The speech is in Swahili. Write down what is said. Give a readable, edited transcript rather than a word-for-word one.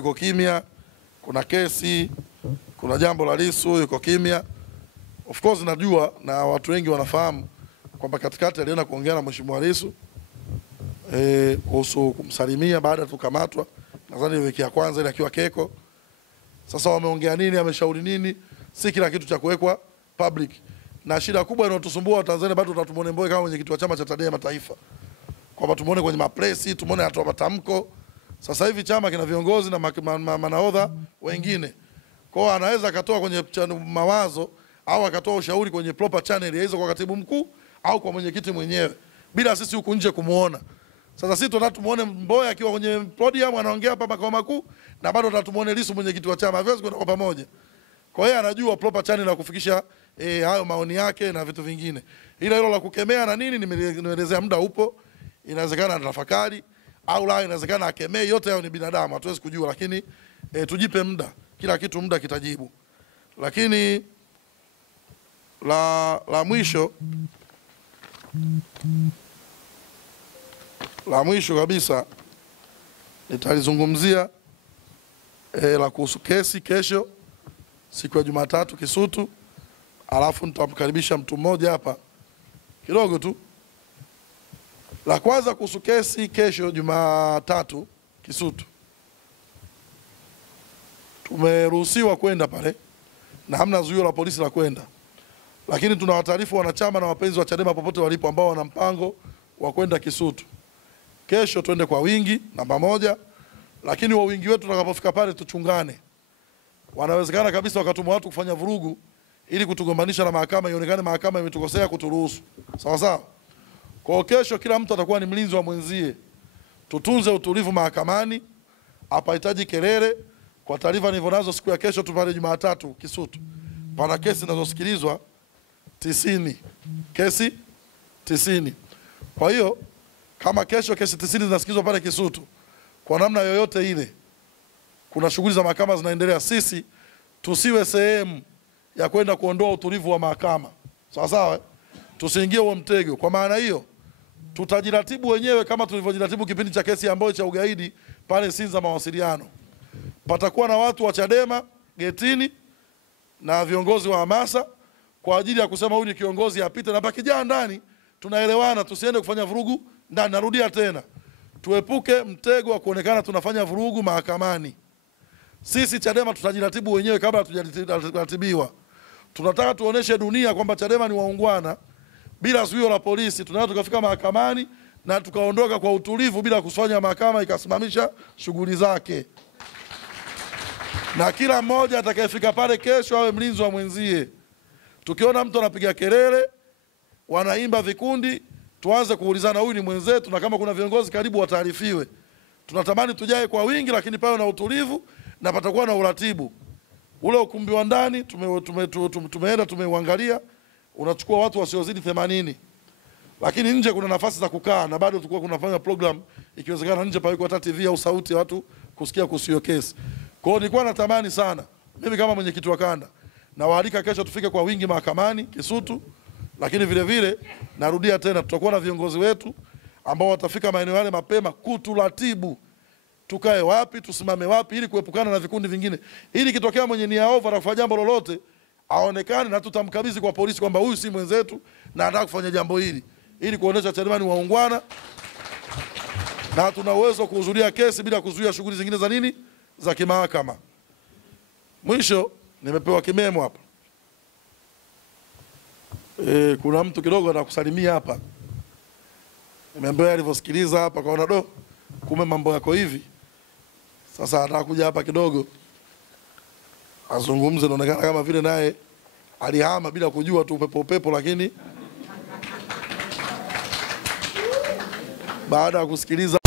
yuko kimya, kuna kesi, kuna jambo la Lissu yuko kimya. Of course najua na watu wengi wanafahamu kwamba katikati alienda kuongea na Mheshimiwa Lissu kuhusu kumsalimia baada tukamatwa. Nadhani wiki ya kwanza ile akiwa Keko. Sasa wameongea nini, ameshauri nini? Si kila kitu cha kuwekwa public. Na shida kubwa inayotusumbua wa Tanzania bado tutumuone Mbowe kama mwenyekiti wa chama cha Chadema Taifa. Kwamba tumuone kwenye mapresi, tumuone atoa matamko. Sasa hivi chama kina viongozi na manahodha wengine. Kwa hiyo anaweza akatoa kwenye mawazo au akatoa ushauri kwenye proper channel ya hizo kwa katibu mkuu au kwa mwenyekiti mwenyewe bila sisi huku nje kumuona. Sasa sisi tunataka tumuone Mbowe akiwa kwenye podium anaongea hapa makao makuu na bado tunataka tumuone Lissu mwenyekiti wa chama. Hawezi kwenda kwa pamoja. Kwa hiyo anajua proper channel ya kufikisha hayo maoni yake na vitu vingine. Ila hilo la kukemea na nini nimeelezea, muda upo. Inawezekana anatafakari au la, inawezekana akemee. Yote hayo ni binadamu, hatuwezi kujua, lakini tujipe muda. Kila kitu muda kitajibu. Lakini la mwisho kabisa nitalizungumzia la kuhusu kesi kesho siku ya Jumatatu Kisutu. Alafu nitamkaribisha mtu mmoja hapa kidogo tu. La kwanza kuhusu kesi kesho Jumatatu Kisutu. Tumeruhusiwa kwenda pale na hamna zuio la polisi la kwenda. Lakini tunawataarifu wanachama na wapenzi wa Chadema popote walipo ambao wana mpango wa kwenda Kisutu. Kesho twende kwa wingi namba moja, lakini wa wingi wetu tutakapofika pale tuchungane. Wanawezekana kabisa wakatuma watu kufanya vurugu ili kutugombanisha na mahakama, ionekane mahakama imetukosea kuturuhusu. Sawa sawa? Kwa kesho kila mtu atakuwa ni mlinzi wa mwenzie. Tutunze utulivu mahakamani. Hapahitaji kelele. Kwa taarifa nilivyonazo siku ya kesho tupale Jumatatu Kisutu, pana kesi zinazosikilizwa 90. Kesi 90. Kwa hiyo kama kesho kesi 90 zinasikilizwa pale Kisutu, kwa namna yoyote ile kuna shughuli za mahakama zinaendelea, sisi tusiwe sehemu ya kwenda kuondoa utulivu wa mahakama. Sawa sawa? Tusiingie huo mtego. Kwa maana hiyo tutajiratibu wenyewe kama tulivyojiratibu kipindi cha kesi ambayo cha ugaidi pale Sinza mawasiliano. Patakuwa na watu wa Chadema getini na viongozi wa hamasa kwa ajili ya kusema huyu ni kiongozi apite, na pakijaa ndani tunaelewana, tusiende kufanya vurugu ndani. Narudia tena, tuepuke mtego wa kuonekana tunafanya vurugu mahakamani. Sisi Chadema tutajiratibu wenyewe kabla hatujaratibiwa. Tunataka tuoneshe dunia kwamba Chadema ni waungwana bila zuio la polisi. Tunataka tukafika mahakamani na tukaondoka kwa utulivu bila kufanya mahakama ikasimamisha shughuli zake. Na kila mmoja atakayefika pale kesho awe mlinzi wa mwenzie. Tukiona mtu anapiga kelele, wanaimba vikundi, tuanze kuulizana huyu ni mwenzetu, na kama kuna viongozi karibu wataarifiwe. Tunatamani tujae kwa wingi, lakini pawe na utulivu na patakuwa na uratibu. Ule ukumbi wa ndani tumeenda tumeuangalia, unachukua watu wasiozidi 80. Lakini nje kuna nafasi za kukaa na bado tulikuwa kunafanya program ikiwezekana nje pawekwa hata TV au sauti ya watu kusikia kuhusu kesi. Kwa hiyo nilikuwa natamani sana mimi kama mwenyekiti wa kanda na waalika kesho tufike kwa wingi mahakamani Kisutu, lakini vile vile narudia tena tutakuwa na viongozi wetu ambao watafika maeneo yale mapema kuturatibu tukae wapi, tusimame wapi ili kuepukana na vikundi vingine. Ili kitokea mwenye nia ovu na kufanya jambo lolote aonekane na tutamkabidhi kwa polisi kwamba huyu si mwenzetu na anataka kufanya jambo hili, ili kuonesha Chadema ni waungwana na tuna uwezo kuhudhuria kesi bila kuzuia shughuli zingine za nini za kimahakama. Mwisho nimepewa kimemo hapa. Kuna mtu kidogo anakusalimia hapa. Nimeambiwa alivyosikiliza hapa kaona do kume mambo yako hivi. Sasa atakuja hapa kidogo azungumze, inaonekana kama vile naye alihama bila kujua tu upepo, lakini baada ya kusikiliza